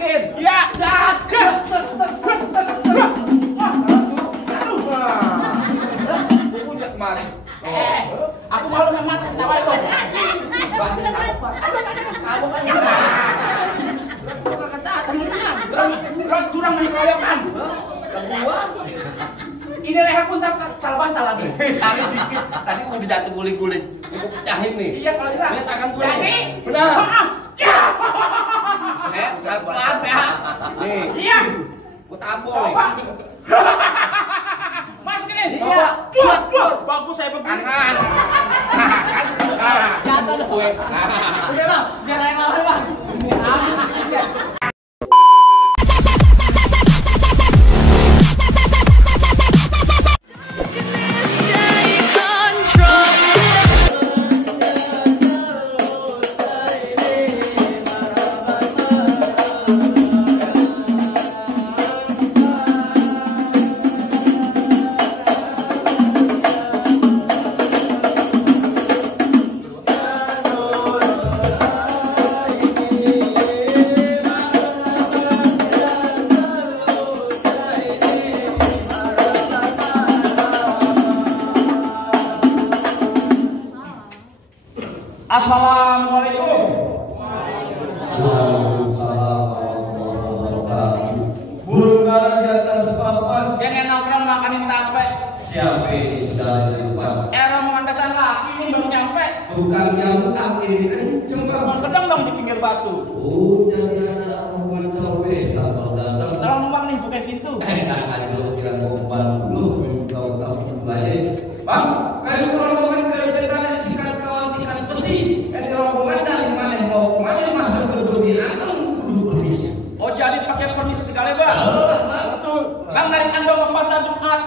Yakin? Iya. Yakin. Aduh, kemarin. Aku mau lu mati tawa itu. Curang mengeroyokan. Ini leher pun salah bantal lagi. Tadi udah jatuh guling-guling. Aku pecahin nih. Iya kalau bisa. Lihat tangan gue. Benar. Pelan ya. Nih. Iya. Gue tampol nih. Mas gini. Iya. Buat. Bagus saya begini. Kanan. Jatuh lu gue. Udah bang. Biar yang lawan bang. Assalamualaikum. Burung dara di atas papan. Yang nongkrong makanin tape. Siapa ini sudah di depan? Rombongan besan laki ini baru nyampe. Tukang yang tak ini kenceng bang. Mau kedong dong di pinggir batu. Oh, jadi ada rombongan terbesa kalau datang. Rombongan nih buka pintu. Aja lo kira rombongan dulu, tahu kembali. Bang, kayu rombongan kayu betana sikat kawan sikat besi. Ini rombongan dari mana mau kemana masuk duduk di atas duduk permisi. Oh jadi pakai permisi segala bang? Betul. Bang dari kandang ke pasar Jumat.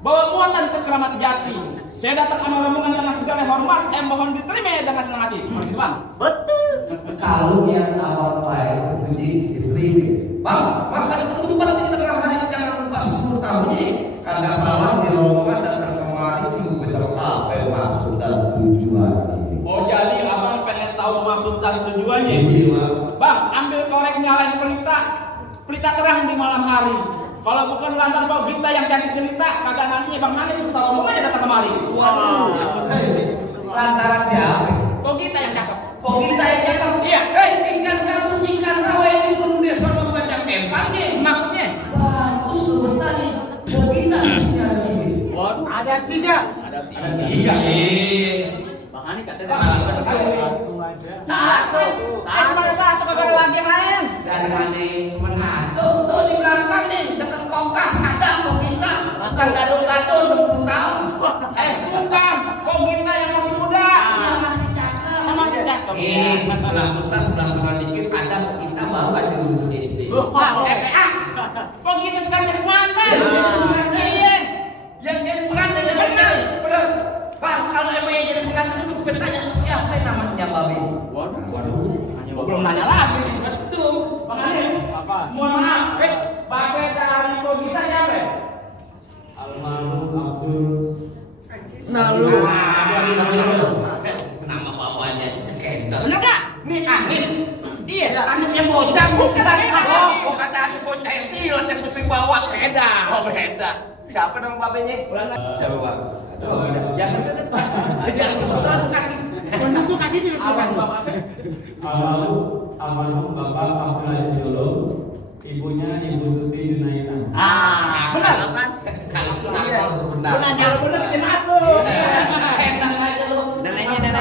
Bawa muatan ke Keramat Jati. Saya datang sama rombongan dengan segala hormat. Mohon diterima dengan senang hati. Begitu bang? Betul. Kalau dia tahu apa itu diterima. Bang, maka itu berarti kita kena hari jangan lupa 10 tahun ini. Kagak salah di rombongan datang kemari itu betul apa yang maksud dan tujuan ini. Oh jadi abang pengen tahu maksud dan tujuannya? Iya. Bang, ambil korek nyalain pelita. Pelita terang di malam hari. Kalau bukan lantaran bawa berita yang cantik cerita, kagak nantinya bang Mani bisa rombongannya datang kemari. Waduh. Lantaran siapa? Kok kita yang cakep? Kok kita yang cakep? Iya. Tinggal kamu tinggal rawa ini belum desa membaca kempangnya. Maksudnya? Bagus sebenarnya. Kok kita isinya ini? Waduh. Ada tiga. Ada tiga. Bang Hani katanya satu kagak ada lagi yang lain. Dari mana? Tuh di belakang nih dekat Kompas ada kok kita. Bukan gadung-gadung 20 tahun. Bukan. Kok kita yang masih muda. Yang masih cakep. Masih cakep. Sudah dikit ada kok kita baru aja lulus SD. Kok kita sekarang jadi pengantin? Iya. Yang jadi pengantin yang benar. Benar. Bang, kalau emang yang jadi pengantin itu bertanya siapa namanya Babe? Waduh. Belum nanya lagi. Betul. Bang Hani. Apa? Mohon maaf. Babe dari kok kita siapa? Almarhum Abdul Nalu. Nama bapaknya Kendal. Benar gak? Nih. Iya. Anaknya bocah bukan anak. Oh, kata anak bocah yang silat yang mesti bawa beda. Oh beda. Siapa nama babenya? Siapa bang? Jangan dekat pak. Jangan kebetulan kaki. Menunjuk kaki sih. Almarhum Bapak Abdul Aziz Dolo, ibunya Ibu Tuti Junaidah. Benar kan? Kalau benar. Lu nanya lu bener kita masuk. Enak aja lu. Neneknya.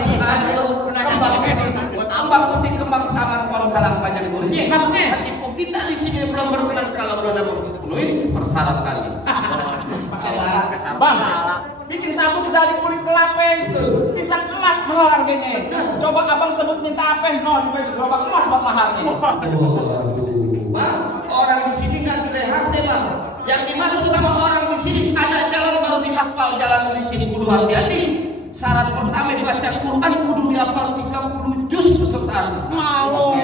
Buat apa putih kembang taman kolom salang banyak dulunya? Maksudnya? Tipu kita di sini belum berkenan kalau belum ada memenuhi sepersyarat kali. Bang, bikin sabuk dari kulit kelapa itu pisang emas mahal harganya. Coba abang sebut minta apa? No, diberi gerobak emas buat maharnya. Bang, orang di sini nggak terlihat deh bang. Yang dimaksud sama orang di sini ada jalan baru dihafal jalan licin kudu hati-hati. Syarat pertama dibaca Quran kudu dihafal 30 juz beserta. Mau.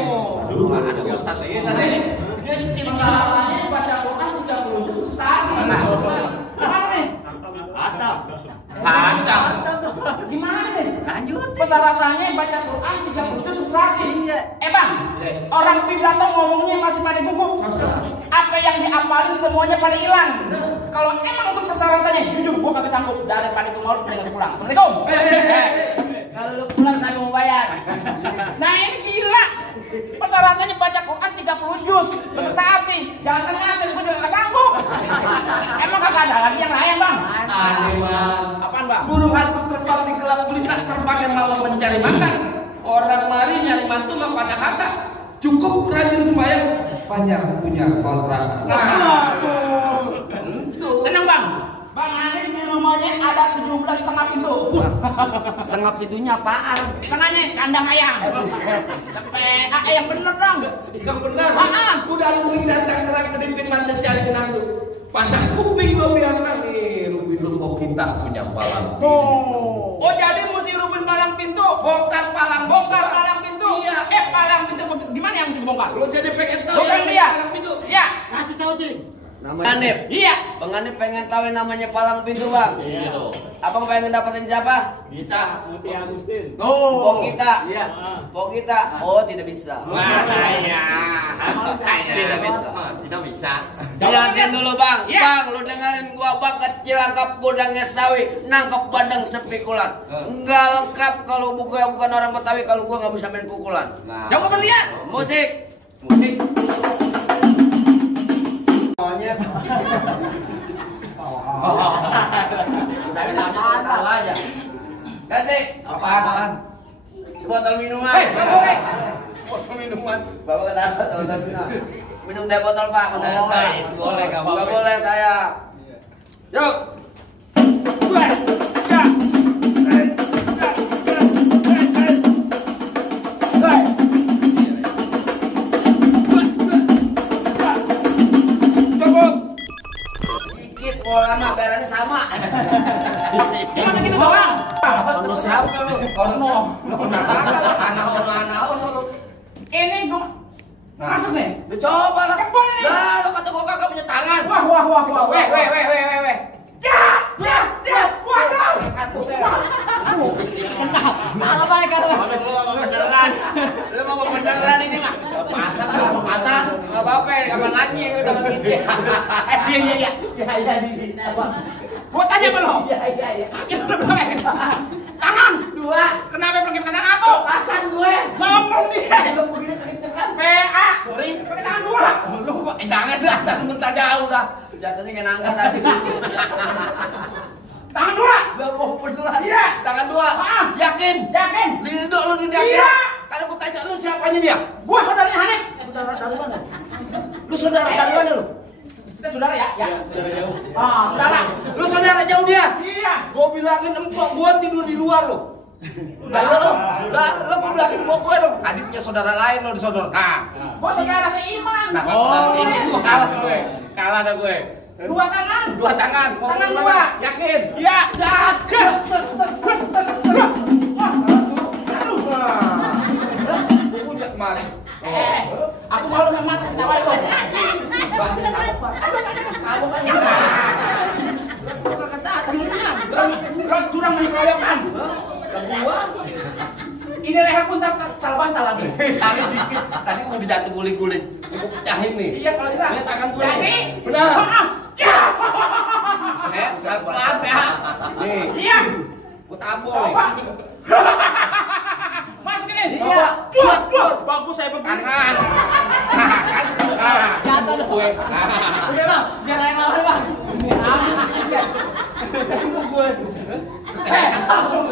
Aduh, ada Ustaz ya sana ini. Jadi masalahnya baca Quran 30 juz beserta. Mana nih? Ada. Gimana nih? Lanjut. Persyaratannya baca Quran 30 juz beserta. Bang. Orang pidato ngomongnya masih pada gugup. Apa yang diapalin semuanya pada hilang. Kalau emang untuk persyaratannya, jujur gua kagak sanggup. Daripada itu mau dengan pulang. Assalamualaikum. Kalau lu pulang saya mau bayar. Nah ini gila. Persyaratannya baca Quran 30 juz beserta arti. Jangan kan ngantin, gua juga gak sanggup. Emang kagak ada lagi yang lain, Bang? Aneh, Bang. Apaan, Bang? Burung hantu terbang di gelap gulita terbang yang malam mencari makan. Orang mari nyari mantu mah pada kata. Cukup rajin sembahyang banyak punya kontrak. Tenang, Bang. Bang Hanif di rumahnya ada 17 setengah pintu. Setengah pintunya apaan? Setengahnya kandang ayam. Yang bener dong. Yang benar. Kuda luwing datang terang kedipin mantan cari menantu. Pasang kuping gua biarkan nih. Rubin Lumbok kita punya palang. Oh jadi mesti rubin palang pintu. Bongkar palang Pintu. Iya. Palang pintu gimana yang mesti dibongkar? Lo jadi pengen tahu Bukan yang dia. palang pintu? Iya. Kasih tahu Cing. Namanya Anip. Iya. Bang Anip pengen tahu yang namanya palang pintu, Bang. Iya. Abang pengen dapetin siapa? Kita. Muti Agustin. Pok kita. Iya. Pok kita. Oh, tidak bisa. Tidak bisa. Tidak bisa. Lihatin dulu, Bang. Iya. Bang, lu dengerin gua, Bang, kecil angkap gudangnya sawi, nangkep badang sepikulan. Enggak lengkap kalau bukan orang Betawi, kalau gua nggak bisa main pukulan. Coba berlihat. Musik. Monyet. Tapi tahu aja. Ganti. Apaan? Botol minuman. Nggak boleh. Botol minuman. Bawa ke dalam botol minuman. Minum teh botol, Pak. Oh, boleh, nggak apa-apa. Nggak boleh saya. Yuk. Dikit mau lama bayarannya sama. Masa gitu doang? Ono siapa lu? Ono. Anak lu. Ini gua masuk nih. Lu coba lah. Kebun ini. Lah, lu kata gua kagak punya tangan. Wah. Weh. Waduh. Malah balik kan. Beneran. Lu mau beneran ini mah. Pasang. Enggak apa-apa, kapan lagi udah begini. Iya. Gua tanya belum? Iya. Tangan. 2. Kenapa pergi pakai tangan satu? Pasang gue. Sombong dia. Lu begini kekencengan. PA. Sorry. Pakai tangan 2. Lu jangan dah, jangan bentar jauh dah. Jatuhnya kayak nangka tadi. Tangan 2. Gak mau beneran. Iya. Tangan 2. Yakin? Yakin? Lido lu di dia. Iya. Kalau aku tanya lu siapanya dia? Gua saudaranya Hanif. Saudara dari mana? Lu saudara dari mana lu? Kita saudara ya? Ya. Saudara jauh. Saudara. Lu saudara jauh dia? Iya. Gua bilangin empok gua tidur di luar lu. Lah lu, lu gua bilangin empok gua dong. Adi punya saudara lain lo di sono. Nah, Gua saudara seiman. nah saudara sini gua kalah gue. Kalah dah gue. 2 tangan. 2 tangan. Tangan Mau 2. Yakin? Iya. Yakin. Gua udah kemarin. Aku malu sama tawa itu. Curang mengeroyokkan. Ini leher pun salah bantal lagi. Tadi gua dijatuh guling-guling. Gua pecahin nih. Iya kalau bisa. Ini tangan gue. Jadi. Benar. Ya. Pelan ya. Nih. Iya. Gua tampol Coba. nih. Masuk ini. Iya. Buat. Bagus saya begini. Tangan. Jatuh lu. Gue. Udah bang, biar yang lawan bang.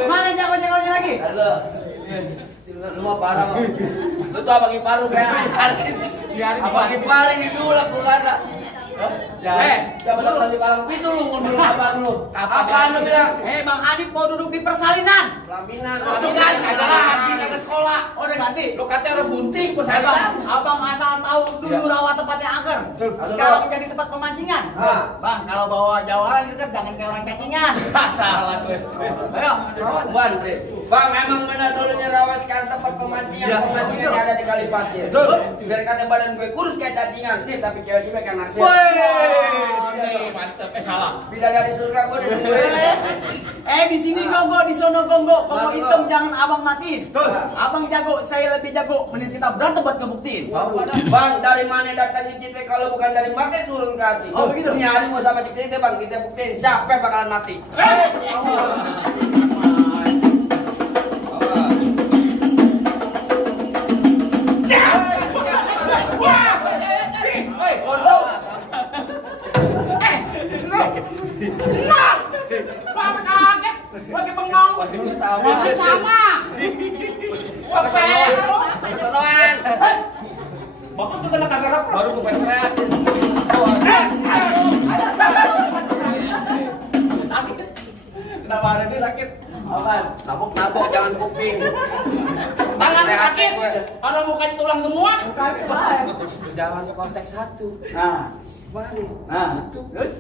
Mana jago-jagonya lagi? Halo. Lu mau parah, Bang. Lu tuh abang ipar lu kayak abang ipar ini dulu aku kata. Jangan datang di palang pintu lu ngundul abang lu. Apaan lu bilang? Bang Adip mau duduk di persalinan. Pelaminan. Ada lagi kagak sekolah. Oh udah ganti. Lu katanya rebunting pas saya. Abang asal tahu dulu rawat tempatnya angker. Sekarang jadi tempat pemancingan. Bang, kalau bawa jawaran itu jangan kayak orang cacingan. Salah gue. Ayo. Bang, Bang, emang benar dulunya rawas sekarang tempat pemancingan yang ada di Kali Pasir. Biar kata badan gue kurus kayak cacingan. Nih, tapi cewek sih kayak naksir. Mantep, salah. Bidadari surga gue di sini. Di sini gongo, di sono gongo. Gongo hitam jangan abang matiin. Abang jago, saya lebih jago. Mending kita berantem buat ngebuktiin. Bang, dari mana datangnya cinta kalau bukan dari mati turun ke hati? Oh, begitu? Ini hari mau sama cinta bang, kita buktiin siapa yang bakalan mati. Bang kaget, lagi bengong. Sama. Sama. Bang saya. Kesonoan. Bagus tuh kena kagak apa. Baru bukan serat. Kenapa ada ini sakit? Apaan? Nabok jangan kuping. Tangan sakit. Ada mukanya tulang semua. Kami baik. Jangan ke konteks satu. Nah, Balik. terus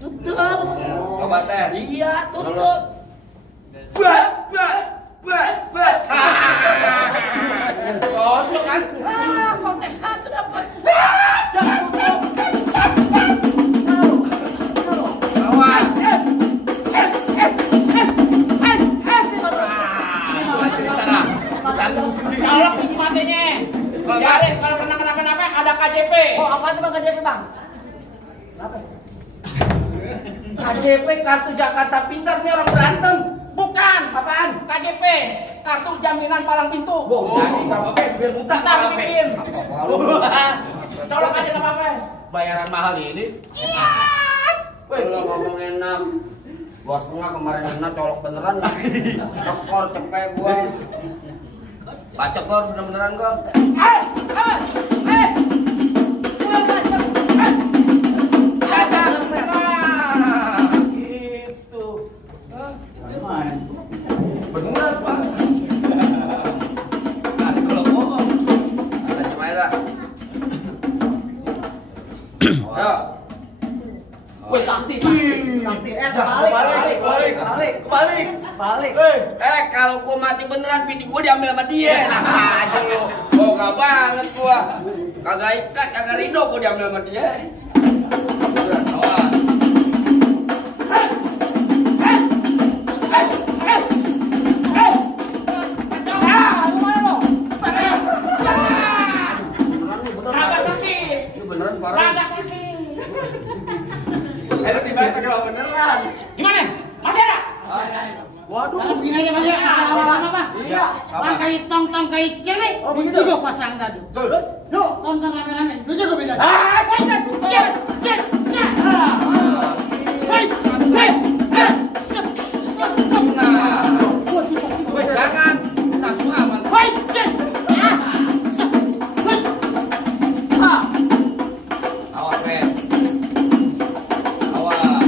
Tutup. Coba tes. Iya, tutup. Bat. Cocok kan? Konteks satu dapat. Jangan tutup. Awas. Kalau gigi matanya. Biarin kalau kenapa-napa ada KJP. Oh, apa tuh Bang KJP, Bang? KJP kartu Jakarta Pintar nih orang berantem. Bukan. Apaan? KJP, kartu jaminan palang pintu. Jadi nggak apa-apa, biar muka Bentar dibikin. Colok aja nggak apa-apa. Bayaran mahal ini. Kalau ngomongin enam, gua setengah kemarin enak colok beneran. Cekor cepet gua. Bacok gua bener-beneran gua. Gitu. Benar Pak. Ada kalau bohong. Ada cemaira. Ayo. Wih, sakti. Balik. Kalau gua mati beneran bini gua diambil sama dia. Nah, aja lu. Oh, gak banget gua. Kagak ikhlas, kagak ridho gua diambil sama dia. Udah, awas. Kagak sakit. Ini beneran parah. Kagak sakit. Tiba-tiba kalau beneran. Gimana? Masih ada? Waduh, Begini aja Mas ya, pasang lama-lama Pak. Iya, apa? Pakai tong-tong kayak kiri. Oh, begitu? Yuk pasang tadi. Terus. Yuk, tong-tong rame-rame. Lu juga beda. Cek. Jangan. Langsung aman. Awas, Fer. Awas.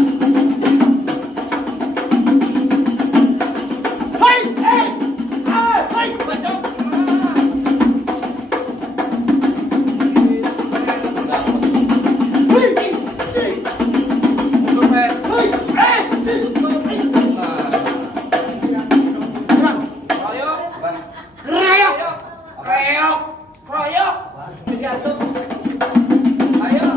Mundur, Fer. Rayok. Keok. Kroyok. Jatuh. Ayo.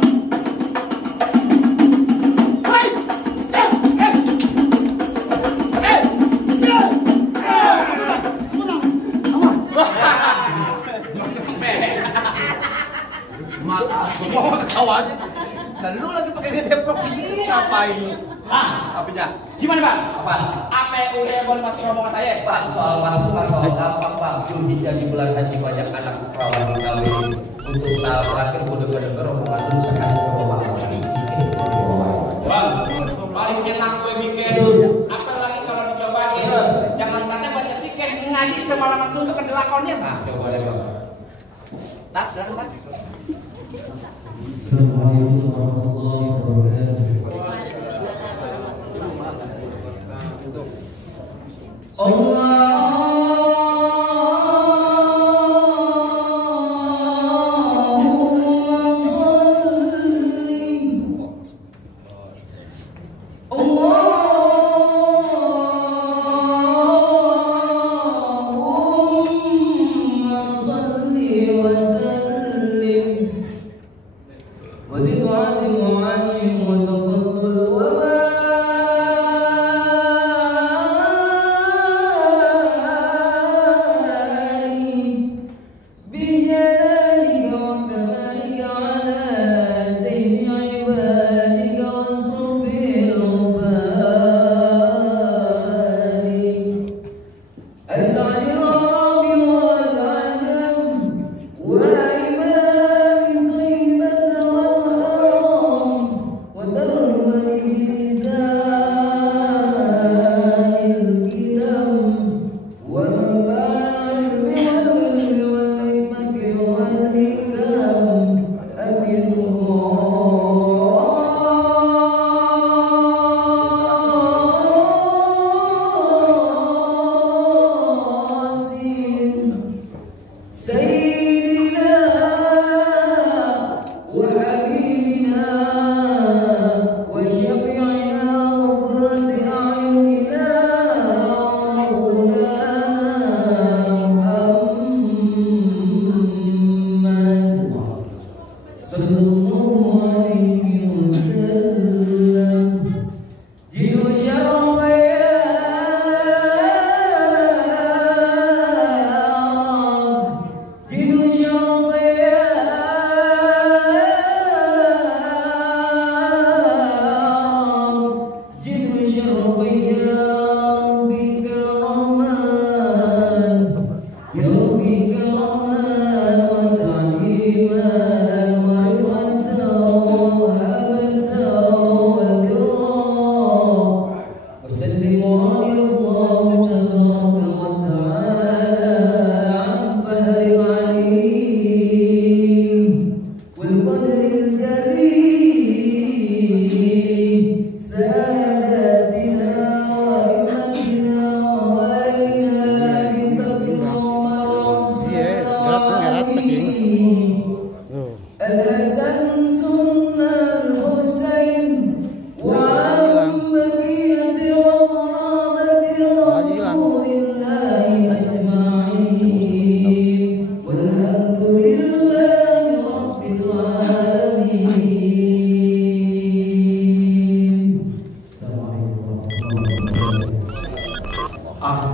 Mata. Mau ketawa aja. Dan lu lagi pakai ngedepok di sini ngapain? Apanya? Gimana Pak? Apa? Apa yang udah boleh masuk ke rombongan saya? Pak, soal masuk soal gampang Pak. Zulhijjah di bulan haji banyak anak perawan dikawin. Untuk tahun terakhir bener-bener rombongan lu sekali coba lagi. Bang, paling enak gue bikin. Apalagi kalau dicobain. Jangan kata baca sikir ngaji semalaman suntuk ke delakonnya. Nah, coba deh Bang. Tak, silakan Pak. Assalamualaikum warahmatullahi wabarakatuh.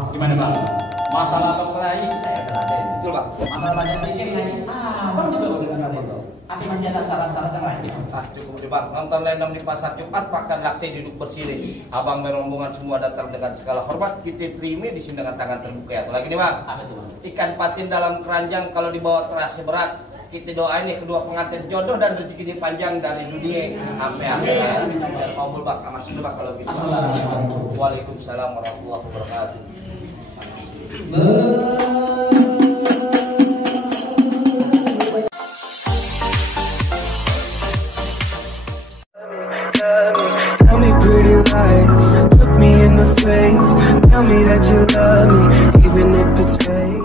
Gimana bang? Masalah berkelahi saya teladen. Betul bang. Masalah tanya sikit ngaji. Bang juga udah teladen. Tapi masih ada syarat-syarat yang lain. Cukup deh bang. Nonton lenong di pasar Jumat, makan laksi duduk bersiri. Abang merombongan semua datang dengan segala hormat. Kita primi di sini dengan tangan terbuka. Atau lagi nih bang. Apa itu bang? Ikan patin dalam keranjang kalau dibawa terasa berat. Kita doain nih kedua pengantin jodoh dan rezekinya panjang dari dunia sampai akhirat. Biar kabul bang. Masih dulu bang kalau gitu. Waalaikumsalam warahmatullahi wabarakatuh. Tell me pretty lies, look me in the face. Tell me that you love me, even if it's fake.